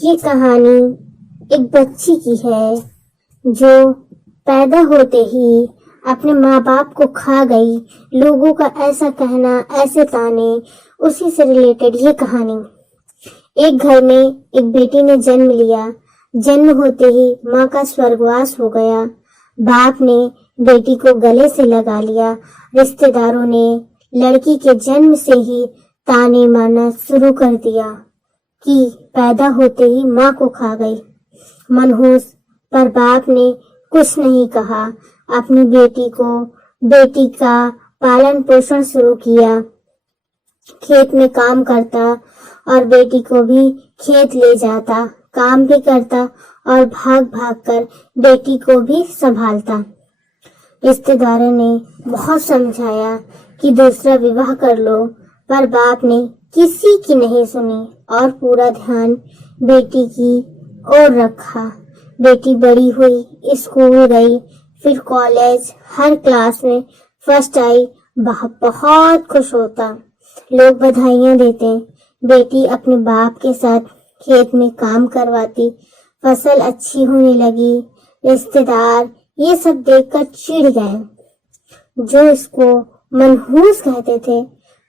ये कहानी एक बच्ची की है जो पैदा होते ही अपने माँ बाप को खा गई। लोगों का ऐसा कहना, ऐसे ताने, उसी से रिलेटेड ये कहानी। एक घर में एक बेटी ने जन्म लिया। जन्म होते ही माँ का स्वर्गवास हो गया। बाप ने बेटी को गले से लगा लिया। रिश्तेदारों ने लड़की के जन्म से ही ताने मारना शुरू कर दिया कि पैदा होते ही माँ को खा गई। मनहूस, पर बाप ने कुछ नहीं कहा। अपनी बेटी का पालन पोषण शुरू किया। खेत में काम करता और बेटी को भी खेत ले जाता, काम भी करता और भाग भाग कर बेटी को भी संभालता। रिश्तेदारों ने बहुत समझाया कि दूसरा विवाह कर लो, पर बाप ने किसी की नहीं सुनी और पूरा ध्यान बेटी की ओर रखा। बेटी बड़ी हुई, स्कूल गई, फिर कॉलेज, हर क्लास में फर्स्ट आई। बाप बहुत खुश होता, लोग बधाइयां देते। बेटी अपने बाप के साथ खेत में काम करवाती, फसल अच्छी होने लगी। रिश्तेदार ये सब देखकर चिढ़ गए। जो इसको मनहूस कहते थे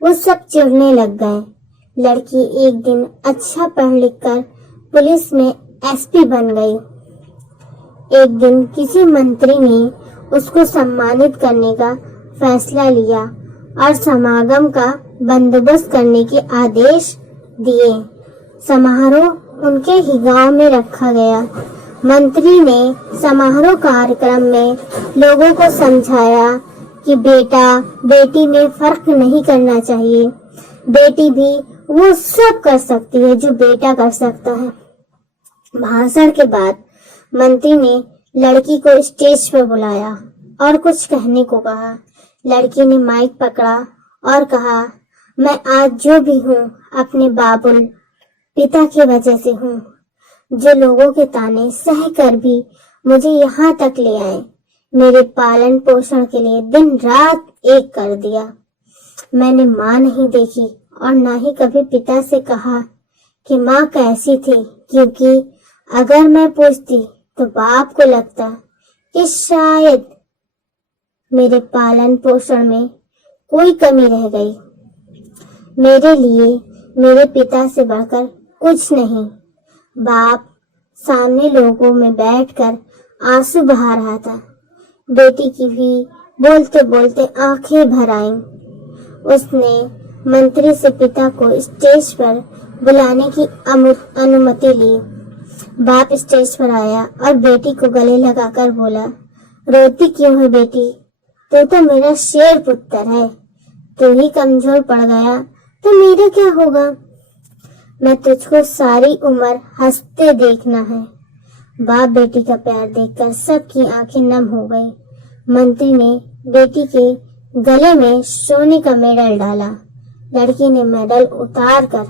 वो सब चिढ़ने लग गए। लड़की एक दिन अच्छा पढ़ लिख कर पुलिस में एसपी बन गई। एक दिन किसी मंत्री ने उसको सम्मानित करने का फैसला लिया और समागम का बंदोबस्त करने के आदेश दिए। समारोह उनके ही गांव में रखा गया। मंत्री ने समारोह कार्यक्रम में लोगों को समझाया कि बेटा बेटी में फर्क नहीं करना चाहिए। बेटी भी वो सब कर सकती है जो बेटा कर सकता है। भाषण के बाद मंत्री ने लड़की को स्टेज पर बुलाया और कुछ कहने को कहा। लड़की ने माइक पकड़ा और कहा, मैं आज जो भी हूँ अपने बाबुल पिता की वजह से हूँ, जो लोगों के ताने सह कर भी मुझे यहाँ तक ले आए। मेरे पालन पोषण के लिए दिन रात एक कर दिया। मैंने माँ नहीं देखी और ना ही कभी पिता से कहा कि माँ कैसी थी, क्योंकि अगर मैं पूछती तो बाप को लगता कि शायद मेरे पालन पोषण में कोई कमी रह गई। मेरे लिए मेरे पिता से बढ़कर कुछ नहीं। बाप सामने लोगों में बैठकर आंसू बहा रहा था। बेटी की भी बोलते बोलते आंखें भर आईं। उसने मंत्री से पिता को स्टेज पर बुलाने की अनुमति ली। बाप स्टेज पर आया और बेटी को गले लगाकर बोला, रोती क्यों है बेटी? तू तो मेरा शेर पुत्र है। तू ही कमजोर पड़ गया तो मेरा क्या होगा? मैं तुझको सारी उम्र हंसते देखना है। बाप बेटी का प्यार देखकर सबकी आंखें नम हो गई। मंत्री ने बेटी के गले में सोने का मेडल डाला। लड़की ने मेडल उतार कर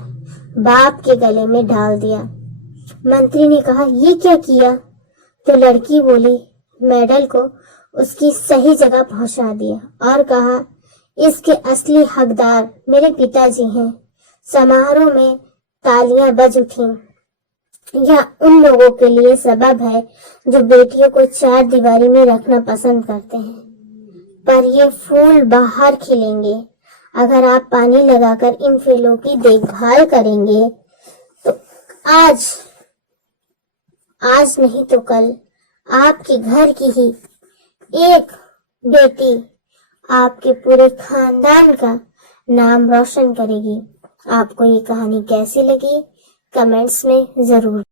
बाप के गले में डाल दिया। मंत्री ने कहा, ये क्या किया? तो लड़की बोली, मेडल को उसकी सही जगह पहुंचा दिया और कहा, इसके असली हकदार मेरे पिताजी हैं। समारोह में तालियां बज उठी। यह उन लोगों के लिए सबब है जो बेटियों को चार दीवारी में रखना पसंद करते हैं, पर ये फूल बाहर खिलेंगे अगर आप पानी लगाकर इन फूलों की देखभाल करेंगे। तो आज नहीं तो कल आपके घर की ही एक बेटी आपके पूरे खानदान का नाम रोशन करेगी। आपको ये कहानी कैसी लगी कमेंट्स में जरूर